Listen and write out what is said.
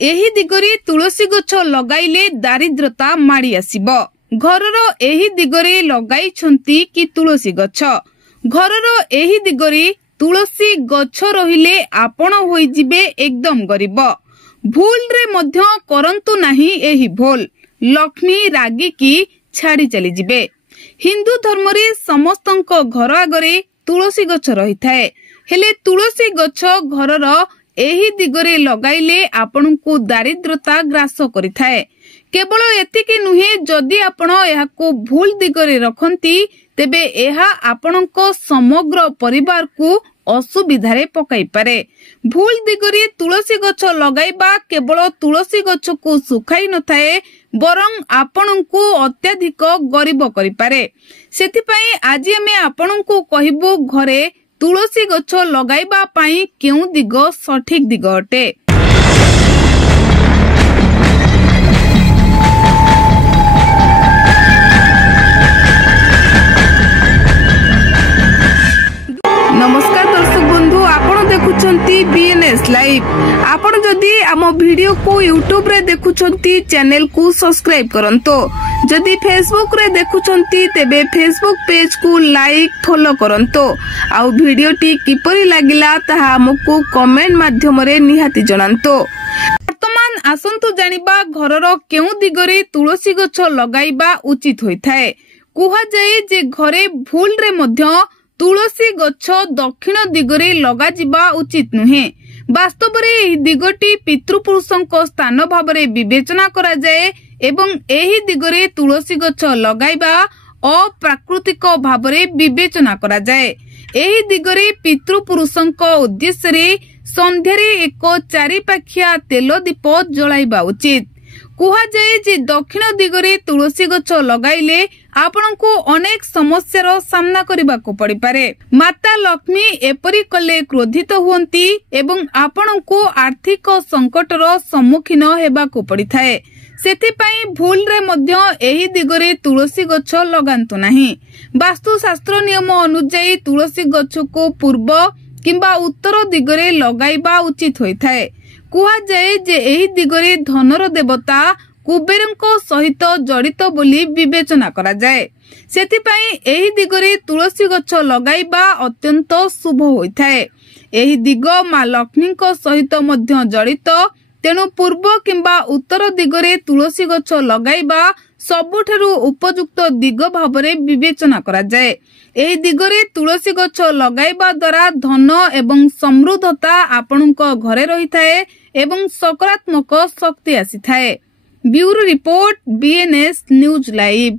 एही दिगरे तुलसी गछ लगाइले दारिद्रता माड़ी आसिबो। घरर एही दिगरे लगाइछंती कि तुलसी गछ। घरर एही दिगरे तुलसी गछ रहिले आपण होई जिबे एकदम गरीब। भूल रे मध्य करंतु नाही एही भूल। लक्ष्मी रागी की छाड़ी चली जिबे। हिंदू धर्म रे समस्तंक घर आगरे तुलसी गछ रही थाए। हेले तुलसी गछ घरर एही दिगरे लगाइले आपनकु दारिद्रता ग्रास करिथाए। केवल एतिकी नुहे, जदि आपण एहाको भूल दिगरे रखंती तेबे एहा आपनको समग्र परिवार को असुविधारे पकाई पारे। भूल दिगरे तुलसी गछ लगाइबा केवल तुलसी गछ को सुखाई न थाए, बरं आपनकु अत्याधिक गरीब करि पारे। सेथिपई आज आमे आपनकु कहिबो घरे तुलसी गछ लगाइबा पाई केउ दिग सठिक दिग अटे। नमस्कार दर्शक बंधु, आपण देखुछंती बीएनएस लाइव। आपण जदि आम वीडियो को यूट्यूब रे देखुछंती चैनल को सब्सक्राइब करंतो। जदि फेसबुक रे देखुछंती तेबे फेसबुक पेज को लाइक फॉलो करंतो। आउ वीडियो टी किपरि लागिला ताहा हमकु कमेंट माध्यम रे निहाती जणांतो। वर्तमान आसंतु जानिबा घरर केउ दिगरे तुलसी गछ लगाइबा उचित होइथाए। कुहा जाय जे घरे भूल रे मध्य तुलसी गछ दक्षिण दिगरे लगा जिबा उचित नुहे। वास्तव रे एही दिगटी पितृपुरुषंक स्थान भाबरे विवेचना करा जाए एवं एही दिगरे तुलसी गछ लगाइबा अप्राकृतिक भाबरे विवेचना करा जाए। एही दिगरे पितृपुरुषंक उद्देश्य रे संध्यारे एक चारिपाखिया तेल दीप जलाइबा उचित। कुहा जाए जे दक्षिण दिगरे तुलसी गछ लगाइले आपनको अनेक समस्यार सामना करबाको पड़ी पारे। माता लक्ष्मी एपरि कले क्रोधित हुअंती एवं आपनको आर्थिक संकटर सम्मुखीन हेबाको पड़ी थाए। सेथिपई भूल रे मध्य एही दिगरे तुलसी गछ लगांतु नाही। वास्तु शास्त्र नियम अनुसार तुलसी गछ को पूर्व किंबा उत्तर दिगरे लगाइबा उचित होइथाए। कुहा जाए जे एही दिगरे धनर देवता कुबेरंको सहित जड़ित बोली विवेचना करा जाए। सेथिपई एही दिगरे तुलसी गछ लगाइबा अत्यंत शुभ होइथाए। एही दिग मा लक्ष्मीको सहित मध्य जड़ित, तेणु पूर्व किंबा उत्तर दिगरे तुलसी गछ लगाइबा सबुठारु उपयुक्त दिग भाबरे विवेचना करा जाए। एही दिगरे तुलसी गछ लगाइबा द्वारा धन एवं समृद्धता आपणको घरे रहिथाए एवं सकारात्मक शक्ति आसी थाए। Bureau report, BNS news live.